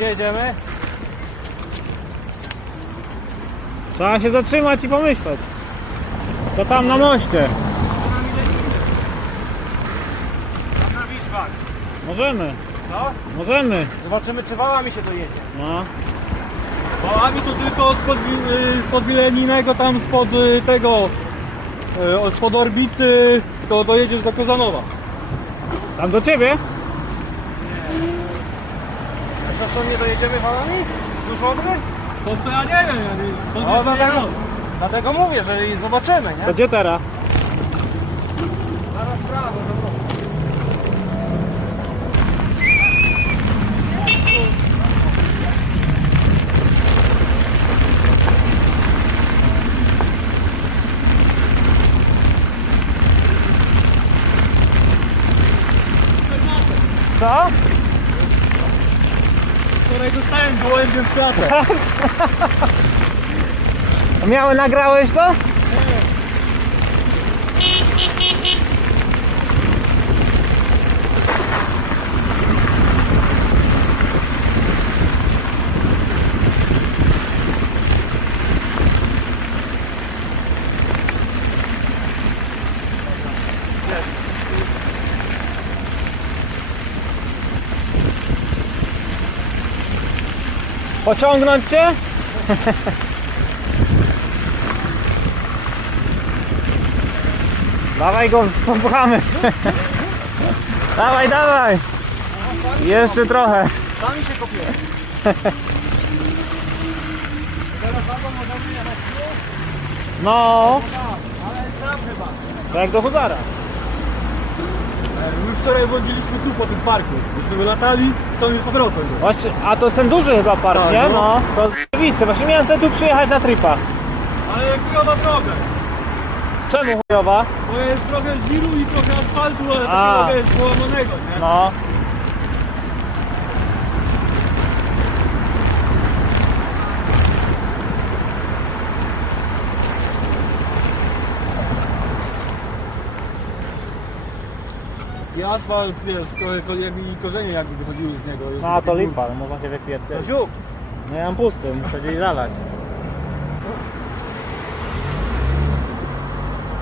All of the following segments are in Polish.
Gdzie jedziemy? Trzeba się zatrzymać i pomyśleć. To tam na moście. Wiszbak. Możemy, No? możemy. Zobaczymy czy wałami się dojedzie. No. Wałami to tylko spod, y, spod tam spod y, tego, y, spod orbity, to dojedziesz do Kozanowa. Tam do ciebie? Stąd nie dojedziemy wałami? Już Odry? Stąd to ja nie wiem, ja nie, stąd No jest dlatego, dlatego mówię, że i zobaczymy, nie? To gdzie teraz? Zaraz prawo, wrócę. Co? Wczoraj dostałem gołębiem w klatę. Miały, nagrałeś to? Pociągnąć cię? Dawaj go, popchamy. dawaj, dawaj. Jeszcze trochę. Sami się tu, No, ale tam chyba. tak jak do Huzara. My wczoraj błądziliśmy tu po tym parku. Myśmy latali, to jest powrotem. Właśnie, a to jest ten duży chyba park, Tak, nie? no. No. To jest rzeczywiste. Właśnie miałem sobie tu przyjechać na tripa. Ale chujowa droga. Czemu chujowa? Bo jest trochę żwiru i trochę asfaltu, ale A. takiego jest połamanego, nie? No. I asfalt, wiesz, trochę jakby korzenie jakby wychodziły z niego. Jest No a to taki lipa, można się wypierdolić. To ziuk. No ja mam pusty, muszę gdzieś zalać.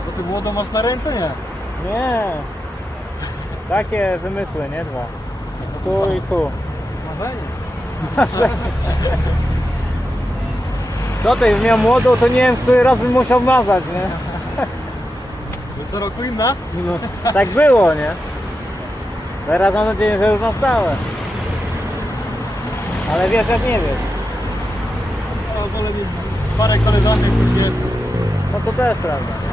Bo ty młodo masz na ręce, nie? Nie. Takie wymysły, nie? Dwa. Tu i tu. Marzenie. Co ty, jak miał młodą, to nie wiem, z który raz bym musiał mazać, nie? Bo co roku inna? No, tak było, nie? Teraz mam nadzieję, że już na stałe. Ale wiesz jak nie wiesz. Wolę mieć parę koleżanek niż jedno. No to też prawda. nie?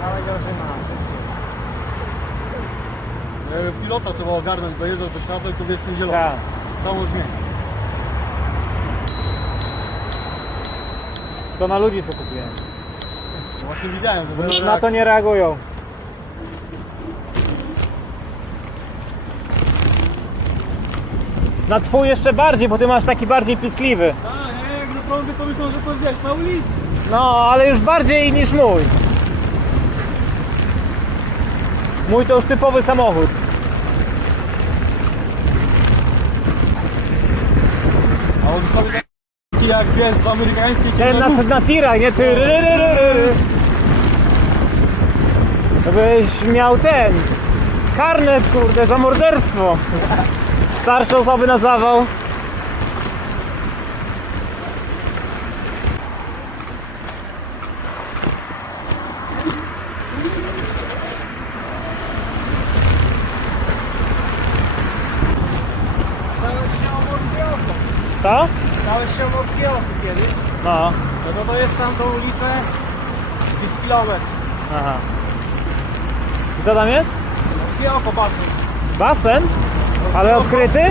Całe Jorzyna. E, Pilota trzeba ogarnąć, dojeżdżasz do światła i to wiesz nie zielono. Tak. Samo zmienia. To na ludzi sobie kupiłem. Właśnie widziałem, że zero Na to nie reagują. Na twój jeszcze bardziej, bo ty masz taki bardziej piskliwy. A, ja jak naprawdę to myślą, że to wiesz, na ulicy. No, ale już bardziej niż mój. Mój to już typowy samochód. A on sobie taki jak wiesz, w amerykańskiej Ten na, na tirach, nie? Ty, ry, ry, ry. To byś miał ten karnet, kurde, za morderstwo. Starsze osoby na zawał. Co? Stałeś się o morskie oko kiedyś. No. No to to jest tam tą ulicę z kilometr. Aha. Co tam jest? Morskie oko basen. Basen? Ale odkryty?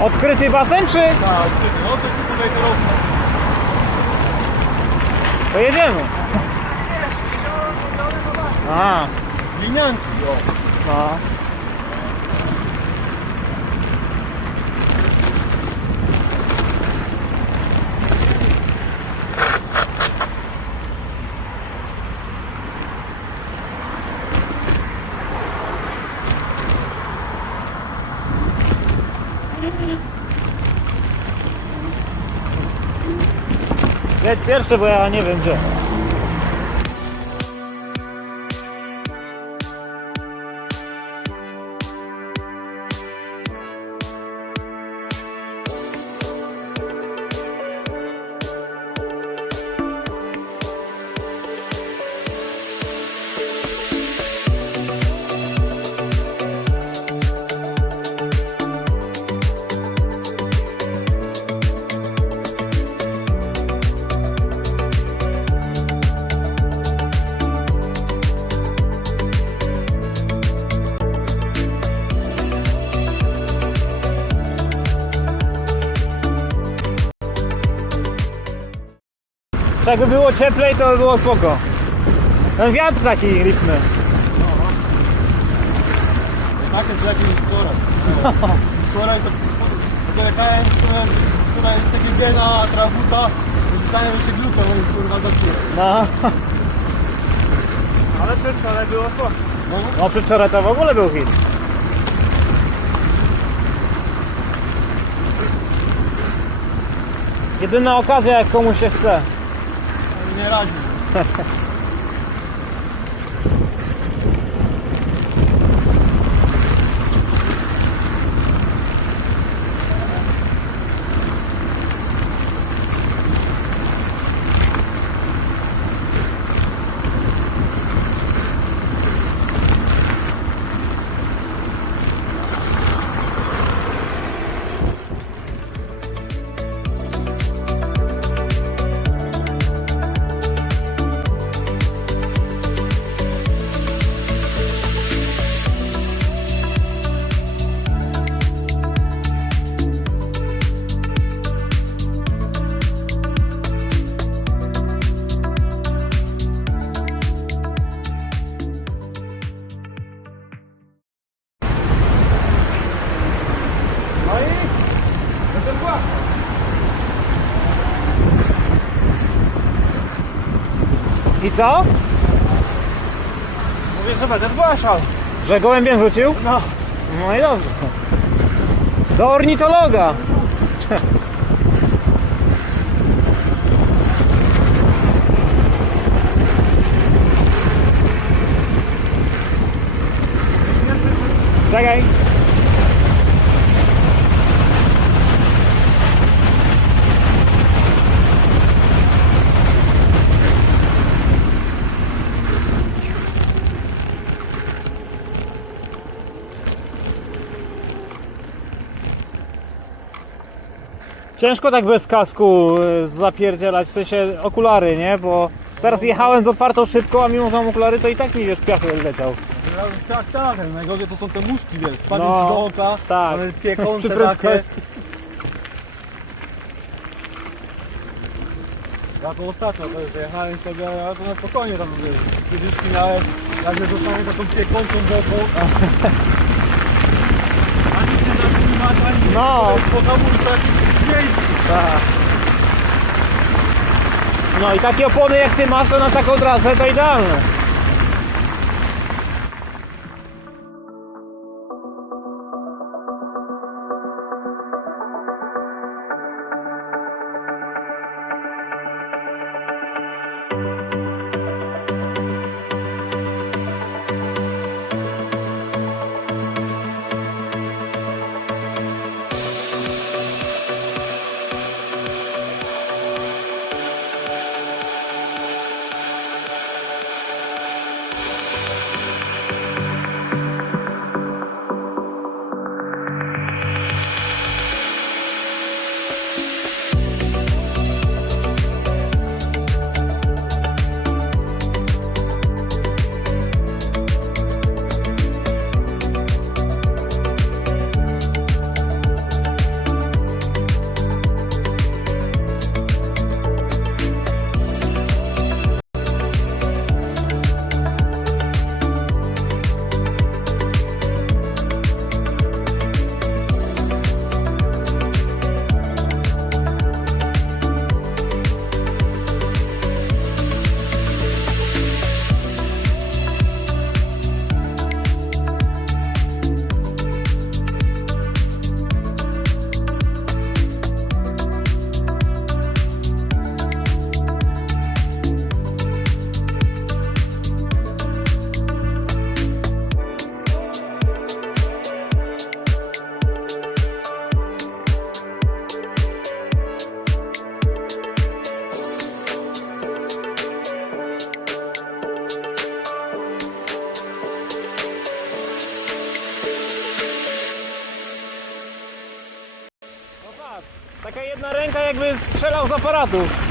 Odkryty basen czy? Tak, no coś tu tutaj teraz. To jedziemy. Aha, Linianki, o. no. Pierwszy, bo ja nie wiem gdzie. Jakby było cieplej, to by było spoko. Ten wiatr taki lipny. Tak jest lepiej niż wczoraj. Wczoraj to dojechałem, która, która jest takie gena, trawuta, wydaje się gluto, no i kurwa za chwilę. No, Ale przedwczoraj było spoko. no przedwczoraj to w ogóle był hit. Jedyna okazja jak komuś się chce. Nie razi. I co? Mówię, że będę zgłaszał. Że gołębiem rzucił? No. No i dobrze. Do ornitologa. Czekaj. Ciężko tak bez kasku y, zapierdzielać, w sensie okulary, nie? Bo teraz jechałem z otwartą szybką, a mimo że mam okulary, to i tak mi wiesz, piach leciał. Tak, tak, najgorzej to są te muszki, wiesz, spadnie No, ci do oka, tak. one piekące takie. to ostatnio, to jest, jechałem sobie, ja to na spokojnie tam, wiesz, 30 miałem, jak że dostanie taką piekącą do oka. Ani się zatrzymać, ani No. po miejscu. No i takie opony jak ty masz, to na taką trasę to idealne. Salvador.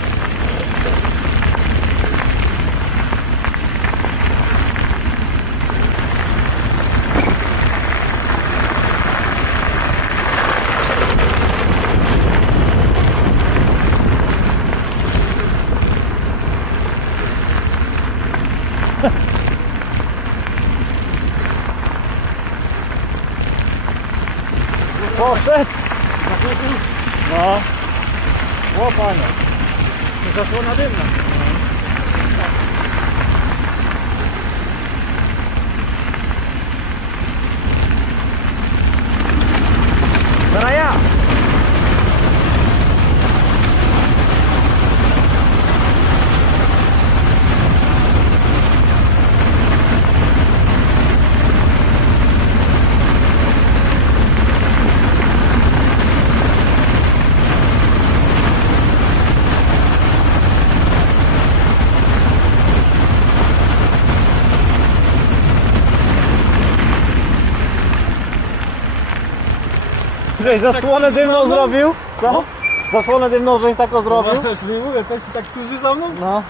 Żeś zasłonę Tak dymną za mną? zrobił? Co? Zasłonę dymną żeś taką zrobił? Nie mówię, też tak kurzy za mną? No.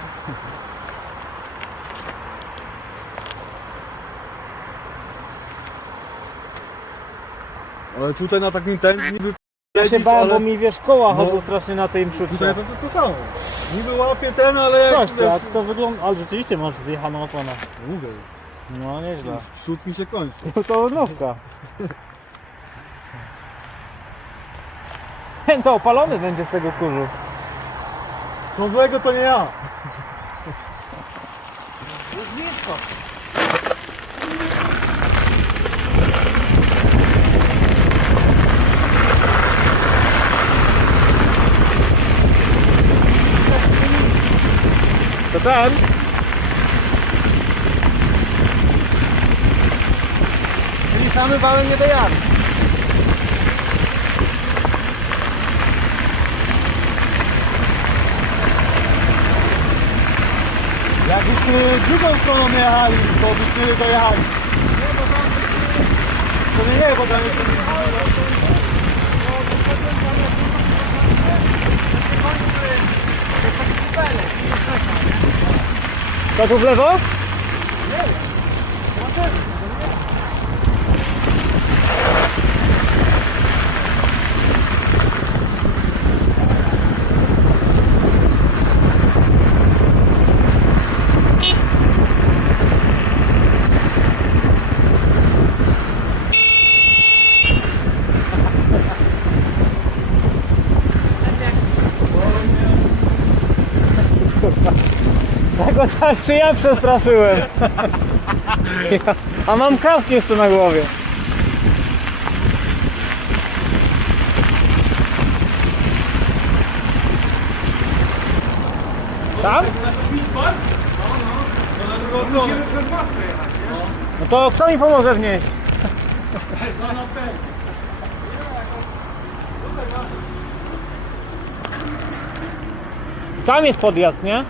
Ale tutaj na takim ten niby Ja się bałem, ale bo mi wiesz koła No. chodzą strasznie na tej tutaj to, to, to samo. Niby łapie ten, ale jak Coś jak to wygląda, ale rzeczywiście masz zjechaną oponę. Mówię, No nieźle. przód mi się kończy. To nówka. Ten to opalony będzie z tego kurzu. Co złego to nie ja. Jest blisko. To ten? Czyli samy wałem nie dojadł. Jakbyśmy drugą stroną jechali, to byśmy dojechali. To nie, nie, bo tam jest... To tu w lewo? Tego czas czy ja przestraszyłem. A mam kask jeszcze na głowie. Tam? Przejechać. No to kto mi pomoże wnieść? Tam jest podjazd, nie?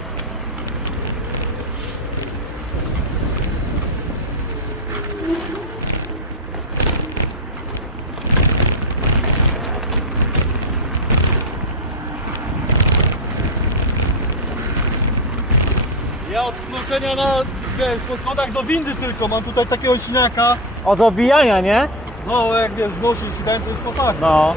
Wnoszenia na, wiesz, po schodach do windy tylko, mam tutaj takiego śniaka. Od obijania, nie? No, jak wiesz, wnosisz i ten, to jest posadzka. No.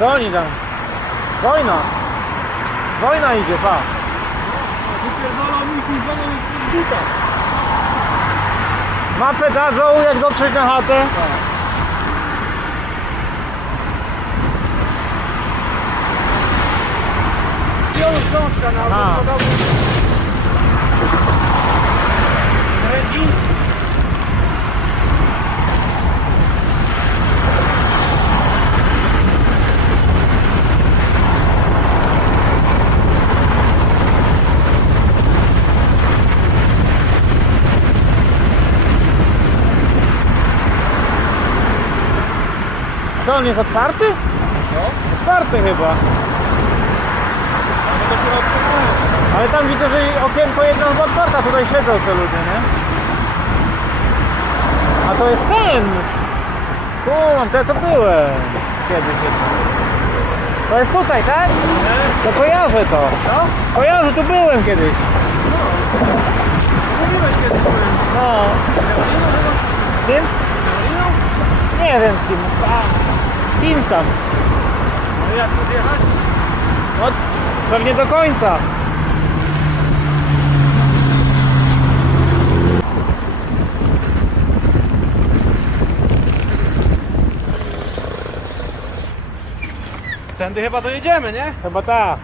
Co oni tam? Wojna! Wojna idzie, pa! Wypierdolą mi kurwa z buta. Mapę dadzą, jak dotrzeć na chatę? Biorą Śląska na autostradę. On jest otwarty? No. Otwarty chyba. Ale tam widzę, że okienko jedno chyba otwarta, tutaj siedzą te ludzie, nie? A to jest ten! Mam, to ja to byłem kiedyś jednak. To jest tutaj, tak? To kojarzę to. Co? Kojarzę, tu byłem kiedyś. Mówiłeś kiedyś powiem. No, z kim? Teorino? Nie wiem z kim. A, z kimś tam. No jak podjechać? No, pewnie do końca. Tędy chyba dojedziemy, nie? Chyba tak.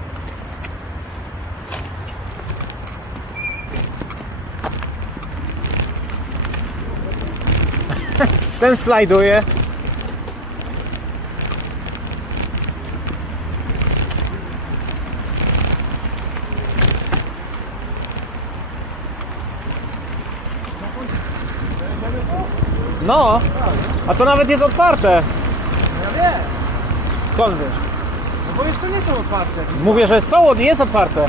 Ten slajduje. No, a to nawet jest otwarte. Ja wiem. Skąd wiesz? No bo jeszcze nie są otwarte. Mówię, że są, jest otwarte.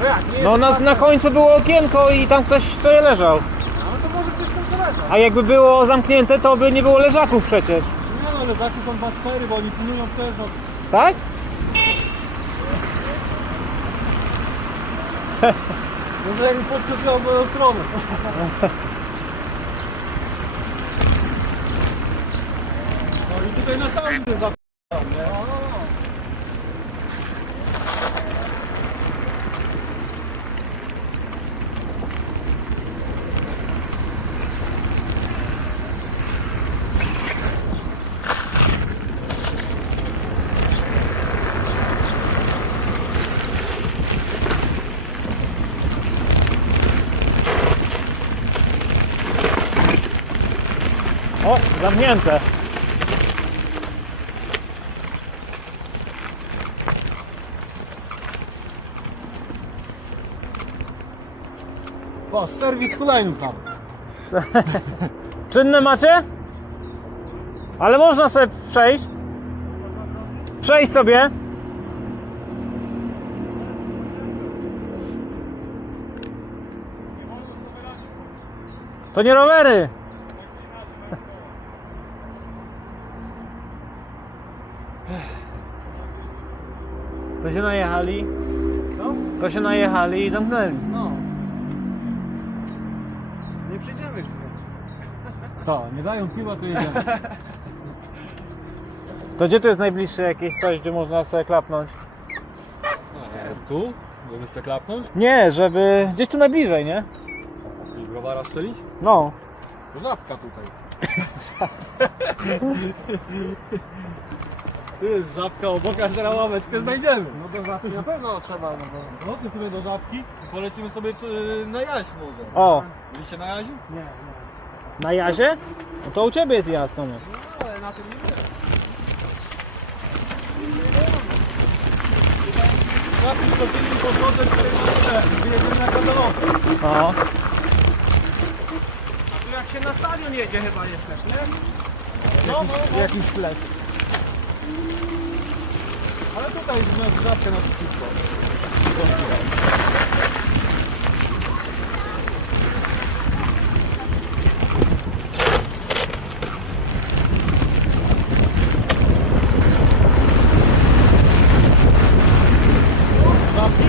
No jak? Nie No jest na, otwarte? na końcu było okienko i tam ktoś sobie leżał. No to może ktoś tam zależał. A jakby było zamknięte, to by nie było leżaków przecież. Nie no, ale zaki są dwa sfery, bo oni pilnują przez noc. Tak? Może jakby podskoczyła w moją stronę. No i tutaj na samym tym zap... nie? O, zamknięte. O, serwis hulajnóg tam. Czynne macie? Ale można sobie przejść. Przejść sobie. To nie rowery. To się najechali. To się najechali i zamknęli. No. Nie przyjdziemy już. Co, nie dają piwa, to jedziemy. To gdzie tu jest najbliższe jakieś coś, gdzie można sobie klapnąć? E, tu? Żeby sobie klapnąć? Nie, żeby gdzieś tu najbliżej, nie? I browara strzelić? No. To żabka tutaj. Tu jest żabka obok, a zaraz ławeczkę znajdziemy. No do żabki na pewno trzeba, no bo... No to tutaj do żabki, polecimy sobie y, na jaś może. O, Byliście na jaziu? Nie, nie. Na jazie? No to u ciebie jest jasno. No. No ale na tym nie wiem. Po drodze, której wyjedziemy na. No. A tu jak się na stadion jedzie chyba jest też, nie? No, no, no. Jakiś sklep. Ale tutaj masz żabkę na przeciwko. Żabki?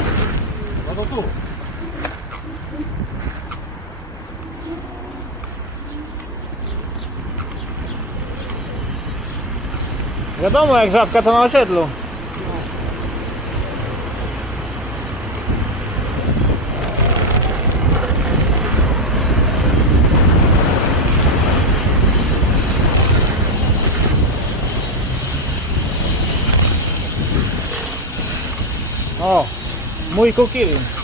No to tu. Wiadomo, jak żabka to na osiedlu. O, mój kukilin.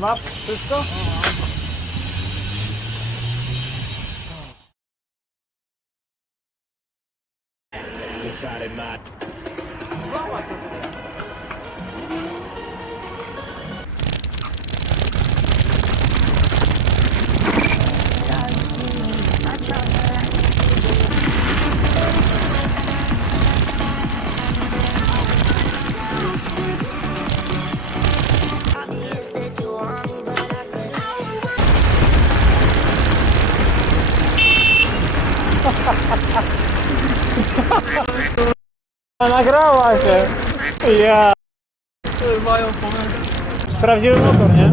Ty masz wszystko? Nagrała Ja! Mają pomysł. Prawdziwy motor, nie?